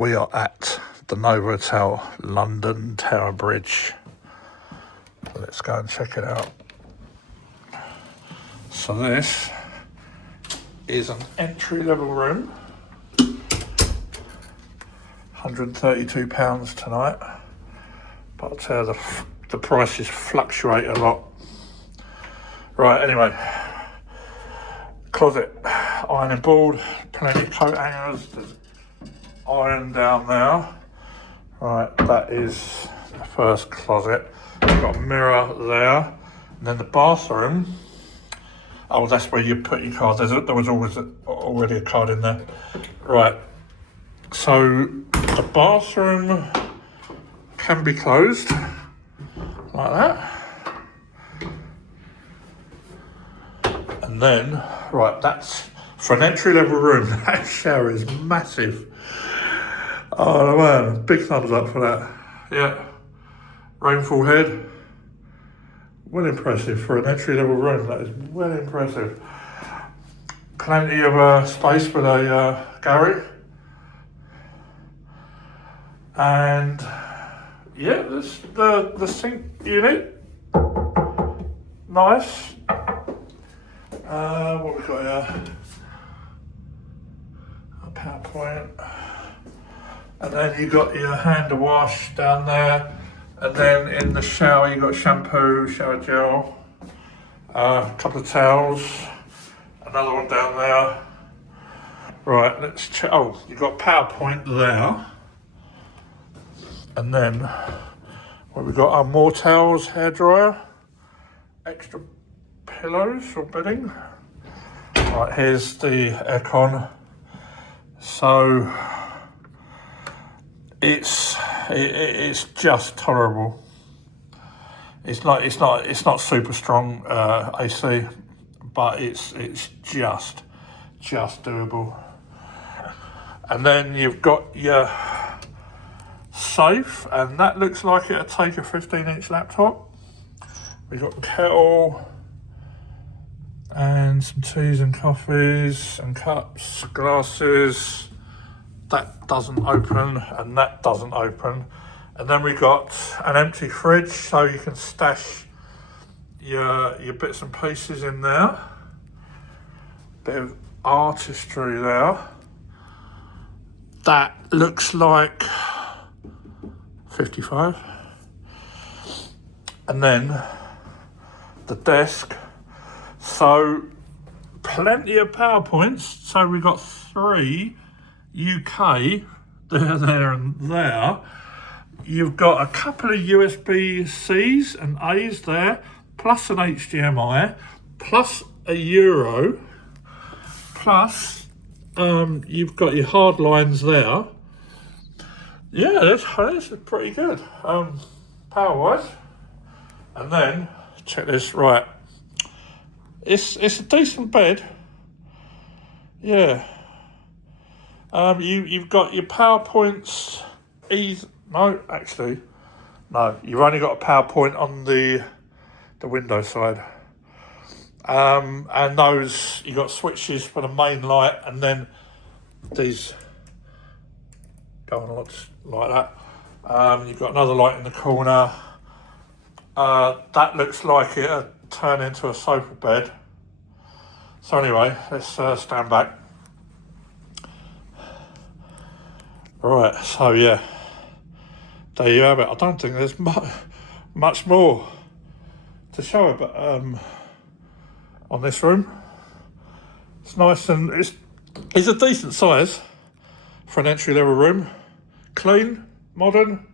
We are at the Novotel London Tower Bridge. Let's go and check it out. So this is an entry-level room. £132 tonight. But I'll tell you, the prices fluctuate a lot. Right, anyway. Closet, ironing board, plenty of coat hangers. There's iron down there. Right, that is the first closet. You've got a mirror there. And then the bathroom. Oh, that's where you put your card. There was always already a card in there. Right. So the bathroom can be closed like that. And then, right, that's for an entry-level room. That shower is massive. Oh man, big thumbs up for that. Yeah, rainfall head. Well impressive for an entry-level room. That is well impressive. Plenty of space with a gallery. And yeah, this the sink unit. Nice. What we got here? A PowerPoint. And then you got your hand wash down there. And then in the shower you got shampoo, shower gel, a couple of towels, another one down there. Right, let's check. Oh, you got PowerPoint there. And then what we got are more towels, hairdryer, extra pillows for bedding. Right, here's the aircon. So it's just tolerable. It's not super strong AC, but it's just doable. And then you've got your safe, and that looks like it'll take a 15-inch laptop. We've got kettle and some teas and coffees and cups, glasses. That doesn't open and that doesn't open. And then we got an empty fridge, so you can stash your bits and pieces in there. Bit of artistry there. That looks like 55. And then the desk. So plenty of PowerPoints. So we've got 3 UK, there and there. You've got a couple of USB-Cs and A's there, plus an HDMI, plus a Euro, plus you've got your hard lines there. Yeah, that's pretty good, power-wise. And then, check this, right. It's a decent bed. Yeah. You've got your PowerPoints. No, you've only got a PowerPoint on the window side. And those, you got switches for the main light, and then these go on like that. You've got another light in the corner. That looks like it'll turn into a sofa bed. So anyway, let's stand back. Right, so yeah, there you have it. I don't think there's much more to show, but on this room, it's nice and it's a decent size for an entry-level room. Clean, modern.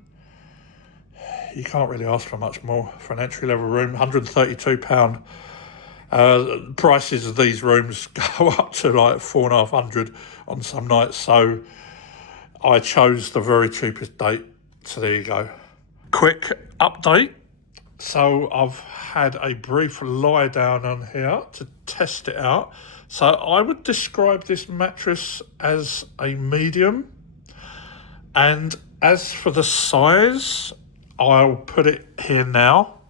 You can't really ask for much more for an entry-level room. £132. Prices of these rooms go up to like £450 on some nights, so I chose the very cheapest date, so there you go. Quick update. So I've had a brief lie down on here to test it out. So I would describe this mattress as a medium. And as for the size, I'll put it here now.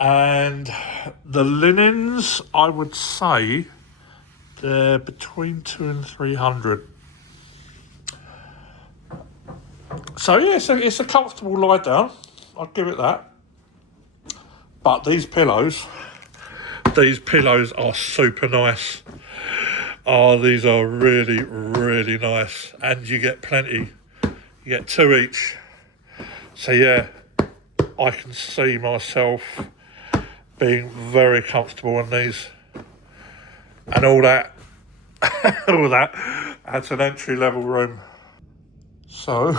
And the linens, I would say they're between 200 and 300. So yeah, it's a comfortable lie down. I'll give it that. But these pillows are super nice. Oh, these are really, really nice. And you get plenty. You get 2 each. So yeah, I can see myself being very comfortable in these. And all that, all that at an entry level room. So,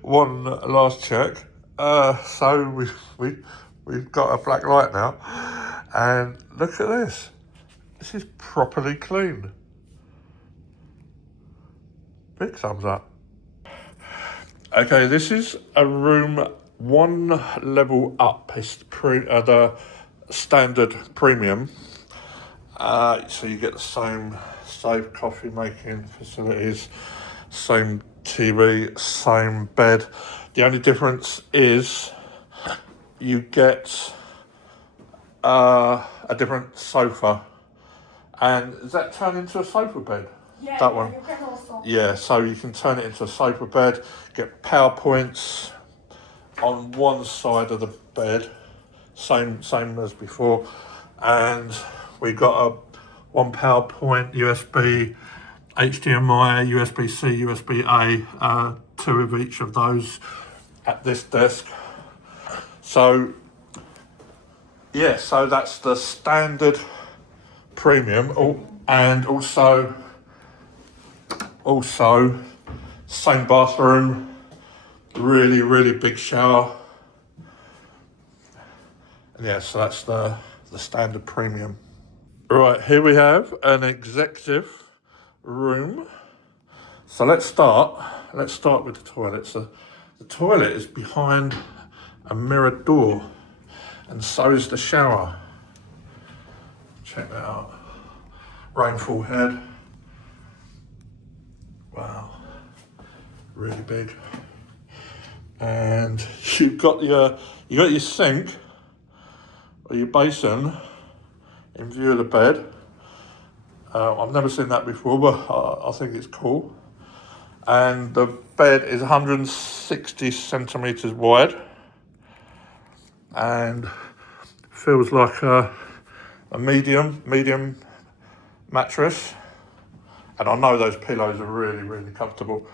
one last check. So we've got a black light now. And look at this. This is properly clean. Big thumbs up. Okay, this is a room 1 level up. It's the standard premium. So you get the same safe coffee making facilities, same TV, same bed. The only difference is you get a different sofa. And is that turned into a sofa bed? Yeah, that one. You can also. Yeah, so you can turn it into a sofa bed, get PowerPoints on one side of the bed, same as before, and we got one PowerPoint, USB, HDMI, USB-C, USB-A, 2 of each of those at this desk. So yeah, so that's the standard premium. And also same bathroom, really big shower. And yeah, so that's the standard premium. Right, here we have an executive room. So let's start with the toilet. So the toilet is behind a mirrored door, and so is the shower. Check that out. Rainfall head. Wow, really big. And you've got your sink or your basin in view of the bed. I've never seen that before, but I think it's cool. And the bed is 160 centimetres wide and feels like a medium mattress. And I know those pillows are really comfortable.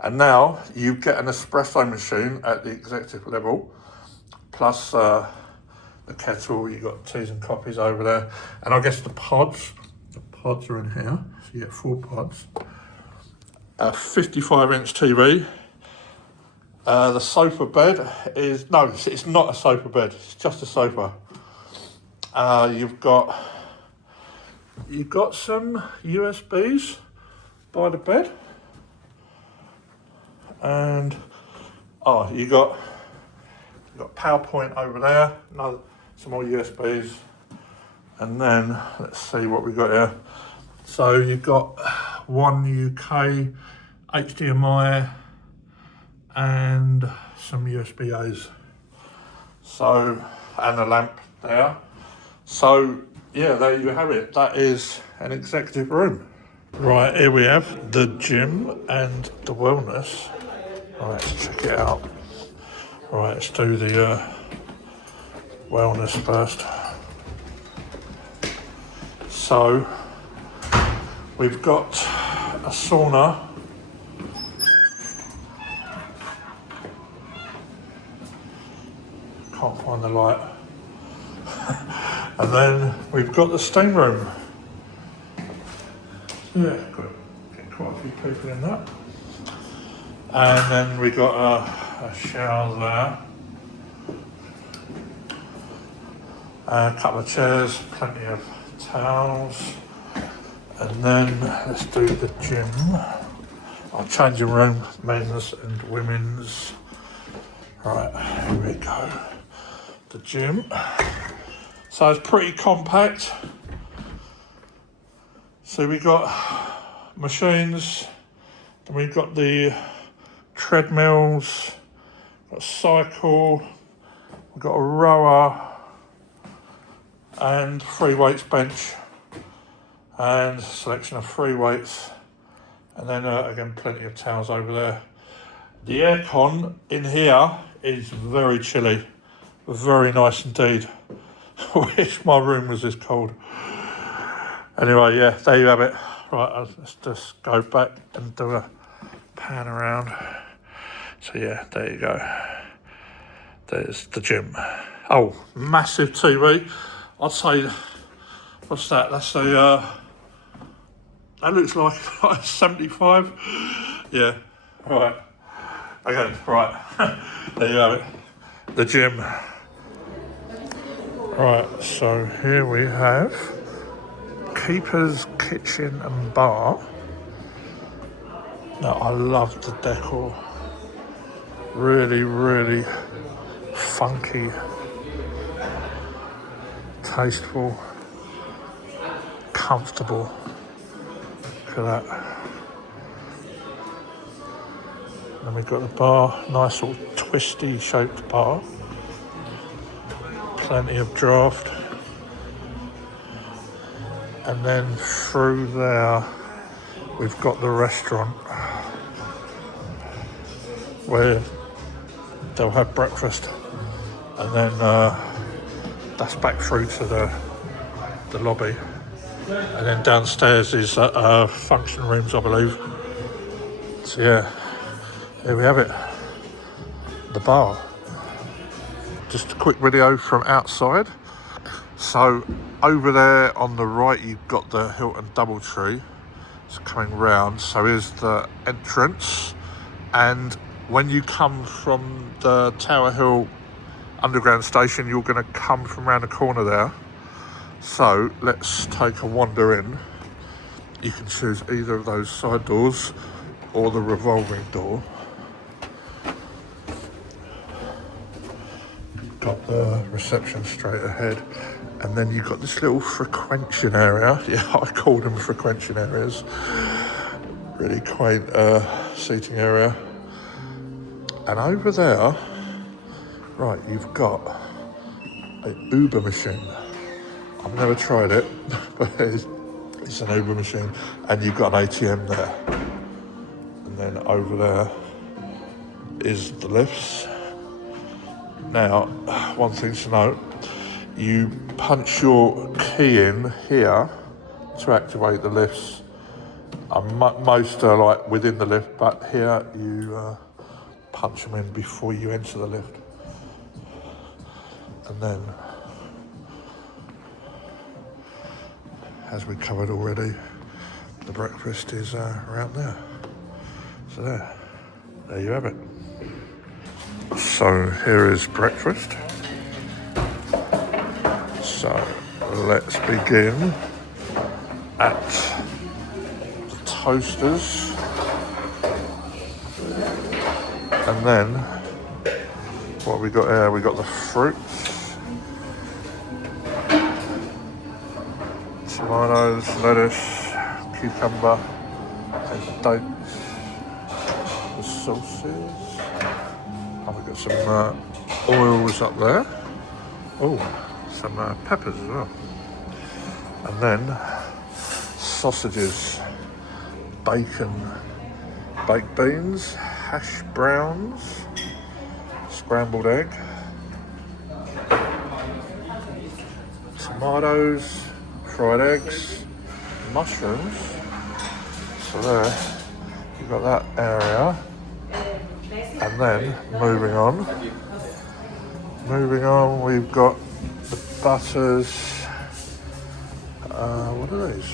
And now you get an espresso machine at the executive level, plus the kettle. You got teas and coffees over there, and I guess the pods are in here. So you get 4 pods. A 55-inch TV. The sofa bed is it's not a sofa bed. It's just a sofa. You've got some USBs by the bed, and you got PowerPoint over there. Some more USBs, and then let's see what we got here. So you've got one UK HDMI and some USB-As. So, and a lamp there. So yeah, there you have it. That is an executive room. Right, here we have the gym and the wellness. Right, let's check it out. Right, let's do the wellness first. So we've got a sauna. Can't find the light. And then we've got the steam room. Yeah, get quite a few people in that. And then we got a shower there. A couple of chairs, plenty of towels. And then let's do the gym. Our changing room, men's and women's. Right, here we go. The gym. So it's pretty compact. So we've got machines, then we've got the treadmills, got a cycle, we've got a rower, and free weights bench, and a selection of free weights, and then again plenty of towels over there. The aircon in here is very chilly, very nice indeed. I wish my room was this cold. Anyway, yeah, there you have it. Right, let's just go back and do a pan around. So yeah, there you go. There's the gym. Oh, massive TV. I'd say, what's that? That's a, that looks like 75. Yeah, right. Okay, right. There you have it. The gym. Right, so here we have Keeper's Kitchen and Bar. Now, I love the decor. Really, really funky, tasteful, comfortable. Look at that. Then we've got the bar, nice sort of twisty shaped bar. Plenty of draft. And then through there, we've got the restaurant where they'll have breakfast. And then that's back through to the lobby. And then downstairs is function rooms, I believe. So yeah, there we have it. The bar. Just a quick video from outside. So over there on the right, you've got the Hilton Doubletree. It's coming round. So here's the entrance. And when you come from the Tower Hill underground station, you're going to come from around the corner there. So let's take a wander in. You can choose either of those side doors or the revolving door. You've got the reception straight ahead. And then you've got this little frequention area. Yeah, I call them frequention areas. Really quaint seating area. And over there, right, you've got an Uber machine. I've never tried it, but it's an Uber machine. And you've got an ATM there. And then over there is the lifts. Now, one thing to note, you punch your key in here to activate the lifts. Most are like within the lift, but here you punch them in before you enter the lift. And then, as we covered already, the breakfast is around there. So there you have it. So here is breakfast. So let's begin at the toasters, and then what we got here, we got the fruits, tomatoes, lettuce, cucumber, and dates, the sauces, and we've got some oils up there. Oh, some peppers as well. And then sausages, bacon, baked beans, hash browns, scrambled egg, tomatoes, fried eggs, mushrooms. So there, you've got that area. And then moving on, we've got the butters. What are these?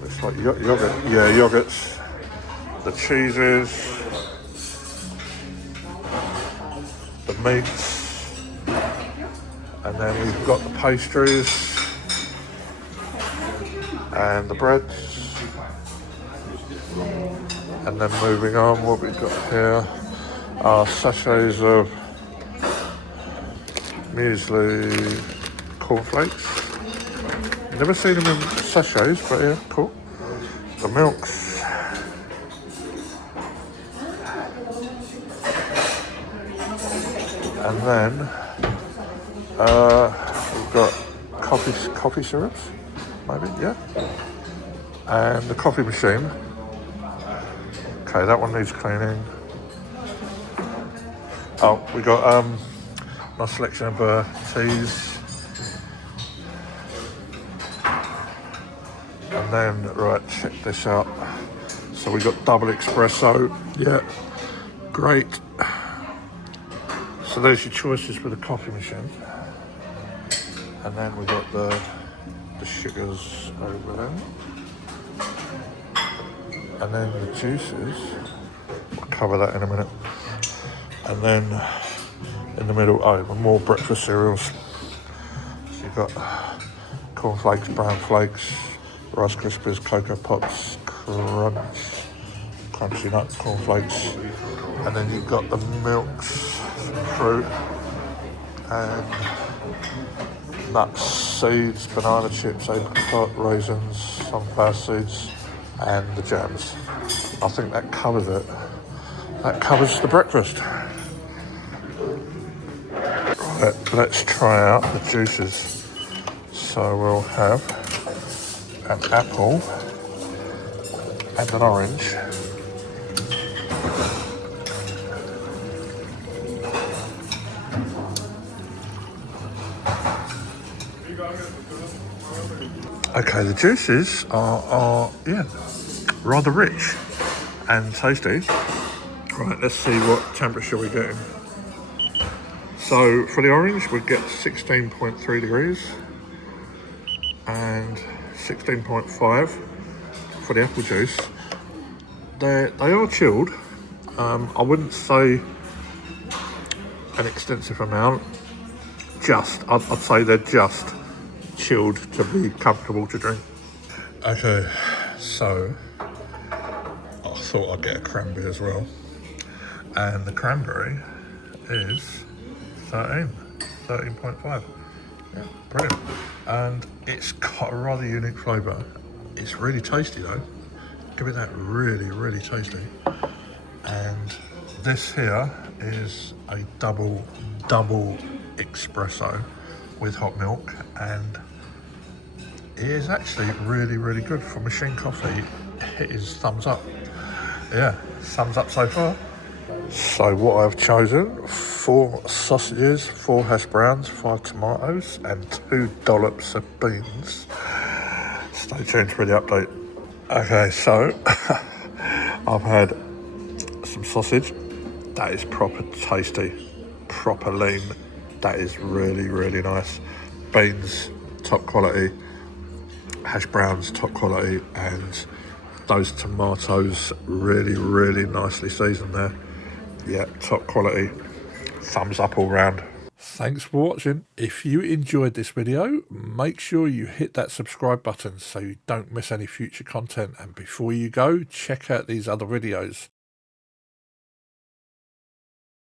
Looks like yogurt. Yeah, yogurts. The cheeses. The meats. And then we've got the pastries. And the breads. And then moving on, what we've got here are sachets of muesli cornflakes. Never seen them in sachets, but yeah, cool. The milks. And then we've got coffee syrups, maybe, yeah. And the coffee machine. Okay, that one needs cleaning. Oh, we got a selection of teas. And then, right, check this out. So we got double espresso. Yeah, great. So there's your choices for the coffee machine. And then we got the sugars over there. And then the juices. We'll cover that in a minute. And then in the middle, more breakfast cereals. So you've got cornflakes, brown flakes, Rice Krispies, Cocoa Pops, crunchy nut cornflakes, and then you've got the milks, some fruit, and nuts, seeds, banana chips, apricot, raisins, sunflower seeds, and the jams. I think that covers it. That covers the breakfast. Right, let's try out the juices. So we'll have an apple and an orange. Okay, the juices are rather rich and tasty. Right, let's see what temperature we're getting. So for the orange, we get 16.3 degrees and 16.5 for the apple juice. They are chilled. I wouldn't say an extensive amount. I'd say they're just chilled to be comfortable to drink. Okay, so I thought I'd get a cranberry as well. And the cranberry is 13.5. Yeah, brilliant. And it's got a rather unique flavour. It's really tasty though. Give it that really, really tasty. And this here is a double espresso with hot milk, and it is actually really, really good for machine coffee. It is thumbs up. Yeah, thumbs up so far. So what I've chosen, 4 sausages, 4 hash browns, 5 tomatoes, and 2 dollops of beans. Stay tuned for the update. Okay, so I've had some sausage. That is proper tasty, proper lean. That is really, really nice. Beans, top quality. Hash browns, top quality. And those tomatoes, really, really nicely seasoned there. Yeah, top quality. Thumbs up all round. Thanks for watching. If you enjoyed this video, make sure you hit that subscribe button so you don't miss any future content. And before you go, check out these other videos.